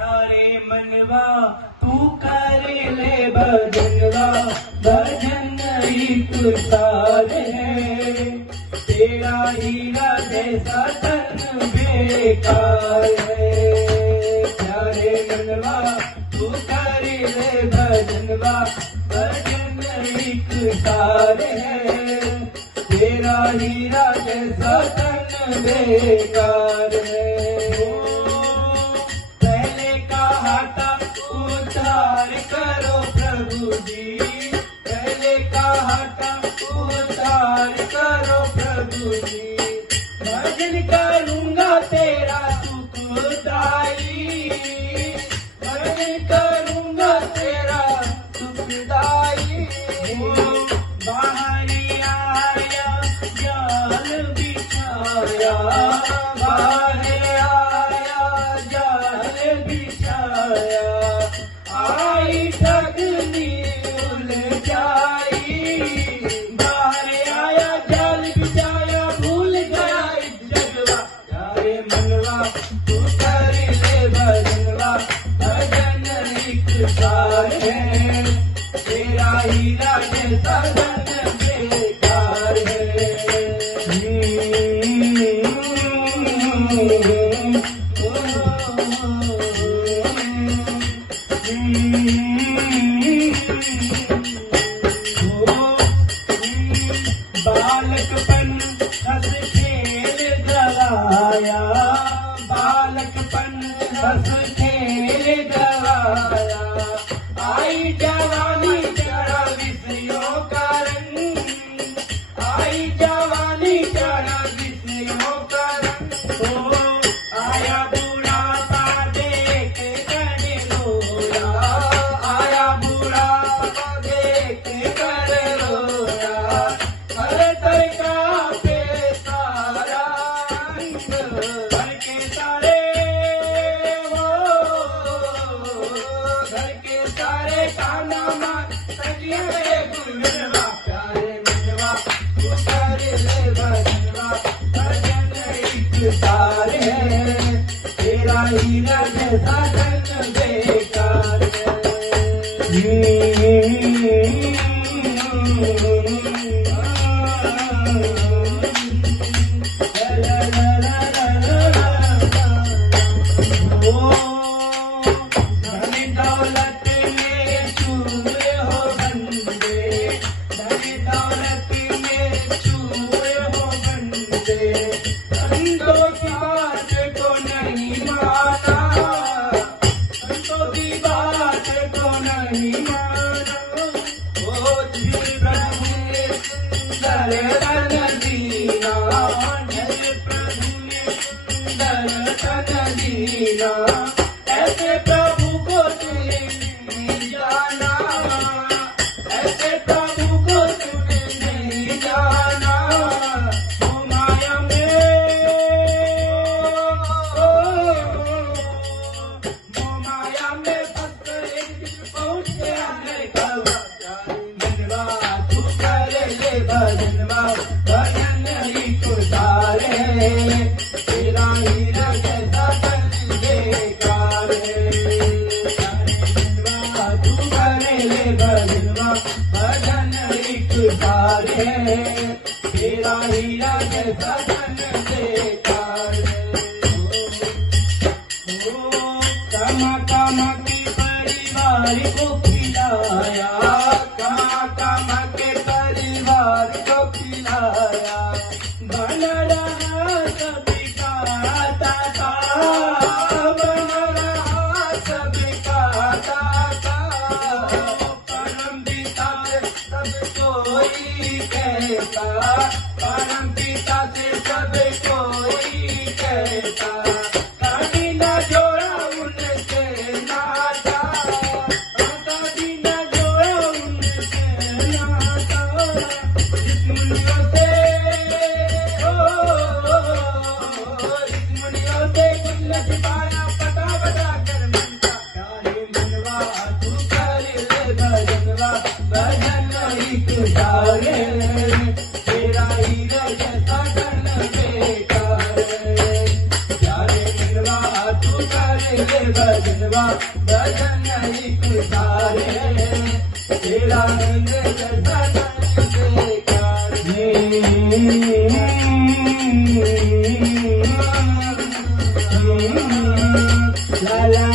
प्यारे मनवा तू कर ले भजनवा, भजन एक सार है, तेरा हीरा जैसा तन बेकार है। प्यारे मनवा तू कर ले भजनवा, भजन एक सार है, तेरा हीरा जैसा तन बेकार है। पहले कहा था उद्धार करो प्रभु जी, पहले कहा था उद्धार करो प्रभु जी, भजन करूंगा तेरा सुखदाई, भजन करूंगा तेरा सुखदाई। बाहर आया जाल बिछाया, बाहर आया जाल बिछाया, आई ठगनी उलझाई। बाहर आया जाल बिछाया, भूल गया इस जगवा, प्यारे मनवा तू कर ले भजनवा, भजन एक सार है, तेरा हीरा जैसा धन बेकार है। बालकपन हंस खेल गवाया, बालकपन हंस खेल गवाया, आई जवानी चढ़ा विषयों का रंग, आई जवानी चढ़ा विषयों का रंग। ओ आया बुढ़ापा देख कर रोया, आया बुढ़ापा देख कर रोया, हर तरह पे सारा रंग, घर के सारे हो, घर के सारे काना मार सकिया गुलवा, प्यारे मनवा तू कर ले भजनवा, भजन एक सार है, तेरा हीरा जैसा धन बेकार धन दौलत में छुए हो बंदे, धन दौलत में छुए हो बंदे, संतों की बात को नहीं माना, संतों की बात को नहीं माना। ओ जिस प्रभु ने सुंदर तन दीना, जिस प्रभु ने सुंदर तन दीना, ऐसे प्रभु को तूने नहीं जाना, ऐसे प्रभु को तूने नहीं जाना। ओ माया में, ओ माया में फंस एक दिन पहुंच गया घर कौवा, प्यारे मनवा तू कर ले भजनवा, भजन एक सार है, तेरा हीरा जैसा धन बेकार है। प्यारे मनवा तू कर ले भजनवा, भजन एक सार है, तेरा हीरा जैसा धन बेकार है। कमा कमा के परिवार को खिलाया, कमा कमा के परिवार को खिलाया, बन रहा सभी का दाता, बन रहा सभी का दाता, परम पिता से सब कोई कहता, परम पिता से सब कोई कहता, कभी न जोड़ा उनसे नाता, कभी न जोड़ा उनसे नाता। इस मुनियों से इस मुनियों से कुछ न छिपाया, पता बता कर मनता, प्यारे मनवा तू कर ले भजनवा, भजन एक सार है, तेरा हीरा जैसा धन बेकार है। प्यारे ભજનમાં ભજન એક તારે તેરા નંદ દર્શન દેખાડે લા લા